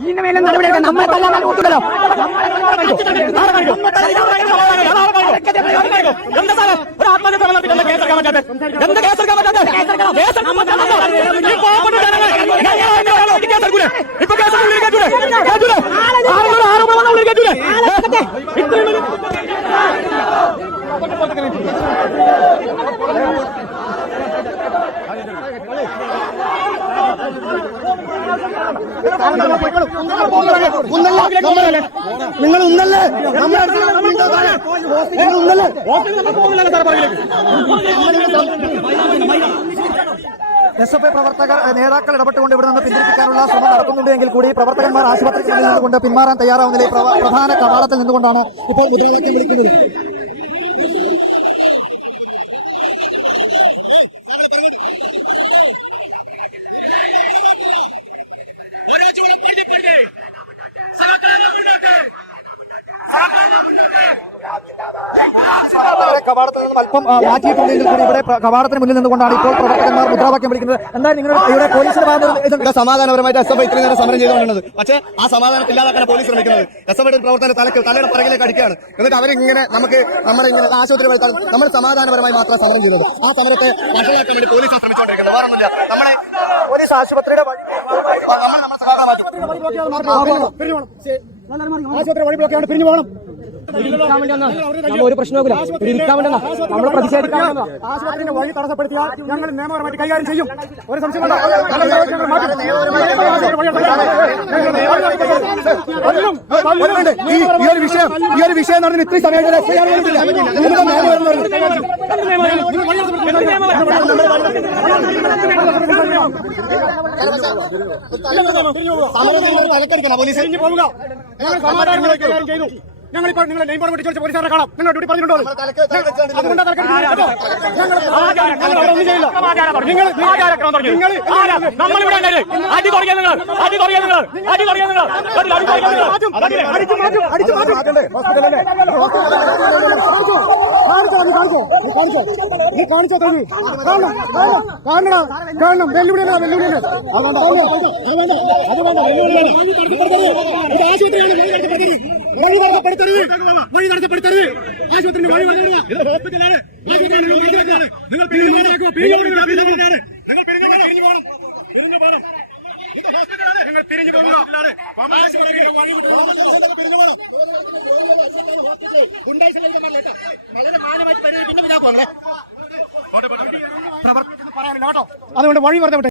ഇതിന്റെ മേലെ നടപടിയെടുക്കാൻ നമ്മളെ തല്ലാൻ ഒത്തുണ്ടല്ലോ. നിങ്ങൾ ഒന്നല്ലേ എസ്.എഫ്.ഐ പ്രവർത്തകർ നേതാക്കൾ ഇടപെട്ടുകൊണ്ട് ഇവിടെ നിന്ന് പിന്തിരിപ്പിക്കാനുള്ള ശ്രമം നടത്തുന്നുണ്ടെങ്കിൽ കൂടി പ്രവർത്തകന്മാർ ആശുപത്രിയിൽ നിന്നുകൊണ്ട് പിന്മാറാൻ തയ്യാറാവുന്നില്ല. പ്രധാന കവാടത്തിൽ നിന്നുകൊണ്ടാണ് ഇപ്പോൾ മുദ്രാവാക്യം വിളിക്കുന്നത്. കവാടത്തിൽ നിന്നും അല്പം മാറ്റിയിട്ടുണ്ടെങ്കിൽ കൂടി ഇവിടെ കവാടത്തിന് മുന്നിൽ നിന്നുകൊണ്ടാണ് ഇപ്പോൾ പ്രവർത്തകന്മാർ മുദ്രാവാക്യം വിളിക്കുന്നത്. എന്തായാലും നിങ്ങൾ ഇവിടെ പോലീസിന്റെ ഭാഗത്ത് സമാധാനപരമായിട്ട് എസ്.എഫ്.ഐ ഇത്രയും നേരം സമരം ചെയ്തുകൊണ്ടിരുന്നത്. പക്ഷേ ആ സമാധാനത്തിൽ ഇല്ലാതാക്കാൻ പോലീസ് ശ്രമിക്കുന്നത്. എസ്.എഫ്.ഐ പ്രവർത്തന തലയുടെ പുറകിലേക്ക് അടിക്കുകയാണ്. എന്നിട്ട് അവരിങ്ങനെ നമ്മളിങ്ങനെ ആശുപത്രി വരുത്താൻ നമ്മൾ സമാധാനപരമായി മാത്രം സമരം ചെയ്യുന്നത്. ആ സമരത്തെ വഷളാക്കാൻ വേണ്ടി പോലീസ് ശ്രമിച്ചുകൊണ്ടിരിക്കുന്നത്. വേറൊന്നുമില്ല. നമ്മളെ പോലീസ് ആശുപത്രിയുടെ ആശുപത്രി വഴി ബ്ലോക്കാണ്. പിരിഞ്ഞു പോകണം. ഒരു പ്രശ്നവുമില്ല. നമ്മൾ പ്രതിഷേധിക്കാൻ ആശുപത്രിയുടെ വഴി തടസ്സപ്പെടുത്തിയാൽ ഞങ്ങൾ നിയമപരമായിട്ട് കൈകാര്യം ചെയ്യും. ഒരു സംശയമുണ്ടോ? ഈ ഒരു വിഷയം നടന്ന് ഇത്രയും സമയം തലക്കടിക്കണം പോലീസ്. ഞങ്ങളിപ്പോൾ നിങ്ങളെ നെയിം ബോർഡ് ചോദിച്ച പോലീസുകാരെ കാണാം. നിങ്ങൾ ഡ്യൂട്ടി പറഞ്ഞിട്ടുണ്ടോ? വഴി തടസ്സപ്പെടുത്തരുത്. ആശുപത്രി വഴി ഹോസ്പിറ്റലാണ്. നിങ്ങൾ പിരിഞ്ഞു അതുകൊണ്ട് വഴി പറഞ്ഞ